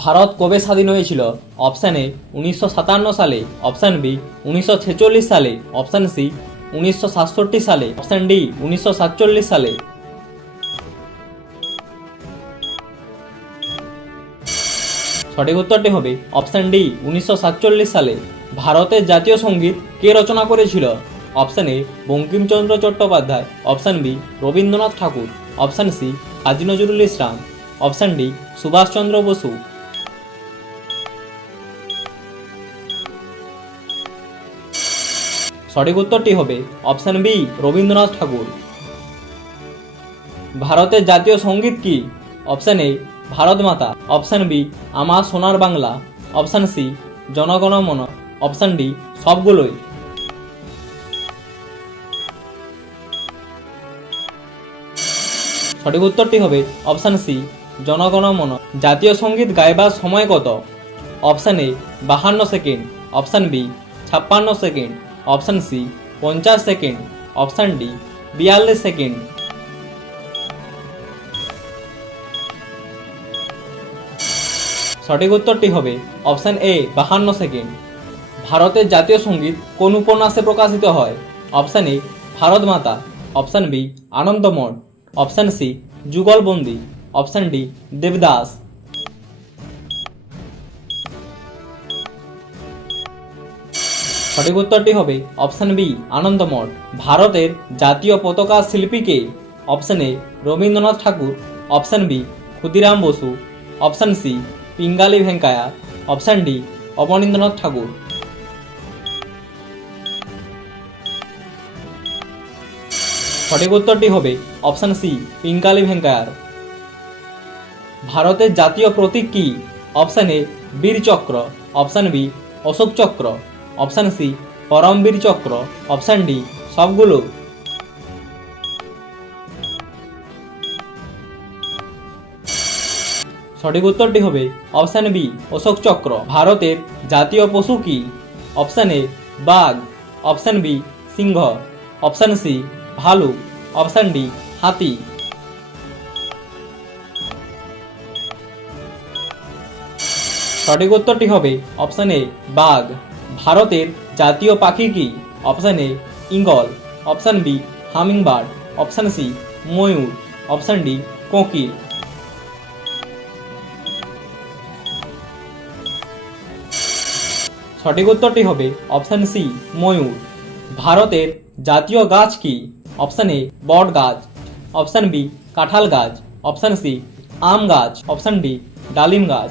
ভারত কবে স্বাধীন হয়েছিল? অপশান এ 1957 সালে, অপশান বি 1946 সালে, অপশান সি 1967 সালে, অপশান ডি 1947 সালে। সঠিক উত্তরটি হবে অপশান ডি 1947 সালে। ভারতের জাতীয় সঙ্গীত কে রচনা করেছিল? Option A Bankim Chandra Chattopadhyay, option B Rabindranath Thakur, option C Kazi Nazrul Islam, option D Subhash Chandra Basu. সঠিক উত্তরটি হবে অপশান বি রবীন্দ্রনাথ ঠাকুর। ভারতের জাতীয় সঙ্গীত কি? Option A Bharat Mata, option B আমার সোনার বাংলা, অপশান সি জনগণ মন, অপশান ডি সবগুলোই। সঠিক উত্তরটি হবে অপশান সি জনগণ মন। জাতীয় সঙ্গীত গাইবার সময় কত? Option A 52 second, option B 56 second, option C 50 second, option D 42 second. সঠিক উত্তরটি হবে অপশান এ 52 সেকেন্ড। ভারতের জাতীয় সঙ্গীত কোন উপন্যাসে প্রকাশিত হয়? Option A Bharat Mata, option B Anandamath, option C Jugalbandi, option D Devdas. সঠিক উত্তরটি হবে অপশান বি আনন্দমঠ। ভারতের জাতীয় পতাকা শিল্পী কে? Option A Rabindranath Thakur, option B Khudiram Bose, option C Pingali Venkayya, option D Abanindranath Thakur. সঠিক উত্তরটি হবে অপশান সি পিঙ্গালি ভেঙ্কায়ার। ভারতের জাতীয় প্রতীক কি? অপশান এ বীর চক্র, অপশান বি অশোক চক্র, অপশান সি পরমবীর চক্র, অপশান ডি সবগুলো। সঠিক উত্তরটি হবে অপশান বি অশোক চক্র। ভারতের জাতীয় পশু কি? অপশান এ বাঘ, অপশান বি সিংহ, অপশান সি ভালুক, অপশান ডি হাতি। সঠিক উত্তরটি হবে অপশান এ বাঘ। ভারতের জাতীয় পাখি কি? Option A eagle, option B hummingbird, option C ময়ূর, অপশান ডি কোকিল। সঠিক উত্তরটি হবে অপশান সি ময়ূর। ভারতের জাতীয় গাছ কি? অপশান এ বট গাছ, অপশান বি কাঁঠাল গাছ, অপশান সি আম গাছ, অপশান ডি ডালিম গাছ।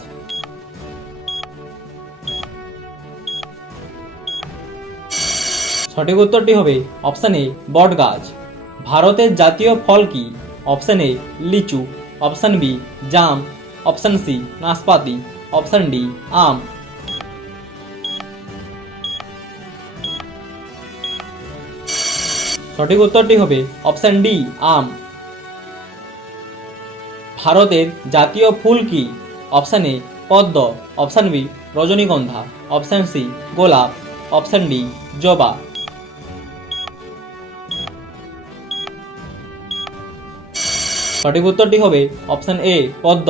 সঠিক উত্তরটি হবে অপশান এ বট গাছ। ভারতের জাতীয় ফল কি? অপশান এ লিচু, অপশান বি জাম, অপশান সি নাশপাতি, অপশান ডি আম। সঠিক উত্তরটি হবে অপশান ডি আম। ভারতের জাতীয় ফুল কি? অপশান এ পদ্ম, অপশান বি রজনীগন্ধা, অপশান সি গোলাপ, অপশান ডি জবা। সঠিক উত্তরটি হবে অপশান এ পদ্ম।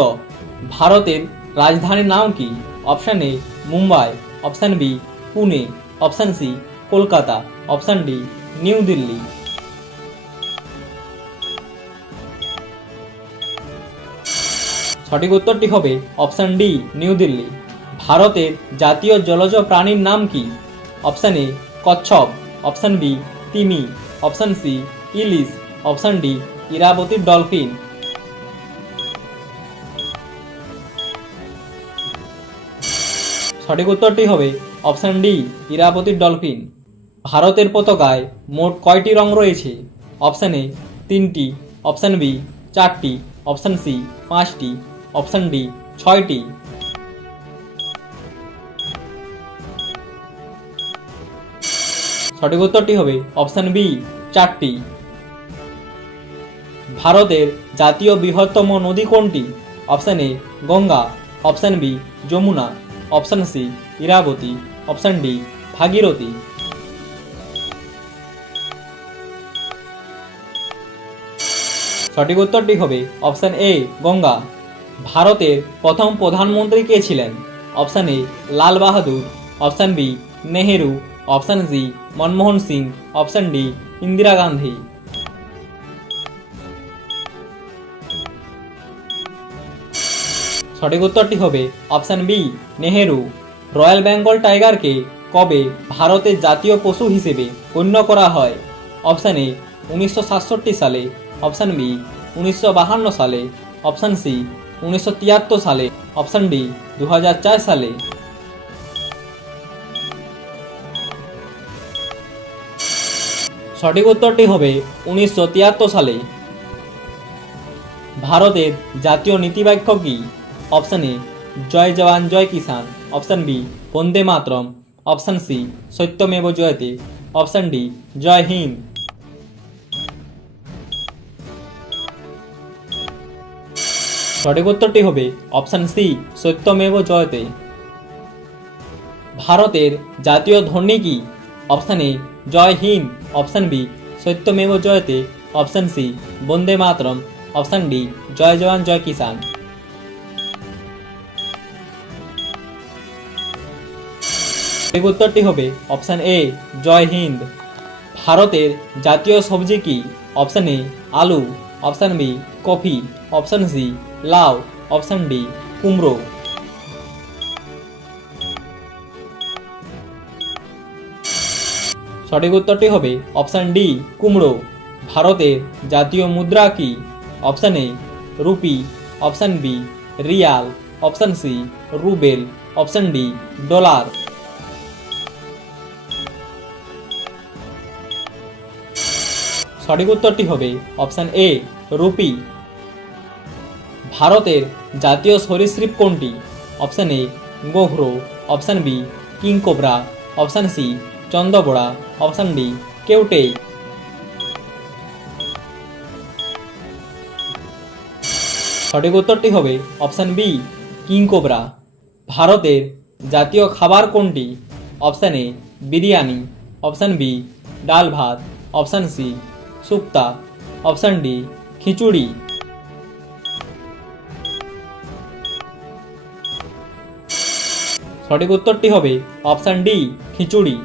ভারতের রাজধানীর নাম কি? Option A Mumbai, option B Pune, option C Kolkata, option D New Delhi. সঠিক উত্তরটি হবে অপশান ডি নিউ দিল্লি। ভারতের জাতীয় জলজ প্রাণীর নাম কি? অপশান এ কচ্ছপ, অপশান বি তিমি, অপশান সি ইলিশ, অপশান ডি ইরাবতীর ডলফিন। সঠিক উত্তরটি হবে অপশান ডি ইরাবতীর ডলফিন। ভারতের পতাকায় মোট কয়টি রং রয়েছে? অপশান এ 3টি, অপশান বি 4টি, অপশান সি 5টি, অপশান ডি 6টি। সঠিক উত্তরটি হবে অপশান বি 4টি। ভারতের জাতীয় বৃহত্তম নদী কোনটি? Option A Ganga, option B Yamuna, option C Irawati, option D Bhagirathi. সঠিক উত্তরটি হবে অপশান এ গঙ্গা। ভারতের প্রথম প্রধানমন্ত্রী কে ছিলেন? Option A Lal Bahadur, option B Nehru, option C Manmohan Singh, option D Indira Gandhi. সঠিক উত্তরটি হবে option B Nehru. Royal Bengal টাইগারকে কবে ভারতের জাতীয় পশু হিসেবে গণ্য করা হয়? অপশান এ 1967 সালে, অপশান বি 1952 সালে, অপশান সি 1973 সালে, অপশান ডি 2004 সালে। সঠিক উত্তরটি হবে 1973 সালে। ভারতের জাতীয় নীতিবাক্য কি? Option A Jai Jawan Jai Kisan, option B Bande Mataram, option C Satyameva Jayate, option D Jai Hind. সঠিক উত্তরটি হবে অপশান সি সত্যমেব জয়তে। ভারতের জাতীয় ধ্বনি কি? Option A Jai Hind, option B Satyameva Jayate, option C Bande Mataram, option D Jai Jawan Jai Kisan. সঠিক উত্তরটি হবে অপশান এ জয় হিন্দ। ভারতের জাতীয় সবজি কি? অপশান এ আলু, option B coffee, option C লাউ, অপশান ডি কুমড়ো। সঠিক উত্তরটি হবে অপশান ডি কুমড়ো। ভারতের জাতীয় মুদ্রা কি? Option A rupee, option B riyal, option C rouble, option D dollar. সঠিক উত্তরটি হবে অপশান এ রুপি। ভারতের জাতীয় সরীসৃপ কোনটি? অপশান এ গোহ্র, option B king cobra, option C চন্দ্রবোড়া, অপশান ডি কেউটে। সঠিক উত্তরটি হবে অপশান বি কিংকোবরা। ভারতের জাতীয় খাবার কোনটি? Option A biryani, option B ডাল ভাত, অপশান সি শুক্তা, অপশান ডি খিচুড়ি। সঠিক উত্তরটি হবে অপশান ডি খিচুড়ি।